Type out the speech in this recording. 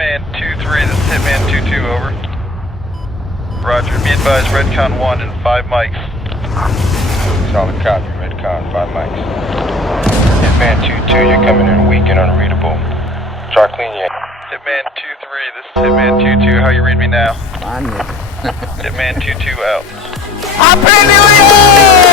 Hitman 2-3, this is Hitman 2-2, over. Roger, be advised, Redcon 1 and 5 mics. Solid copy, Redcon, 5 mics. Hitman 2-2, you're coming in weak and unreadable. Try clean your... Hitman 2-3, this is Hitman 2-2, how you read me now? Fine, nigga. Hitman 2-2 out. Happy New Year!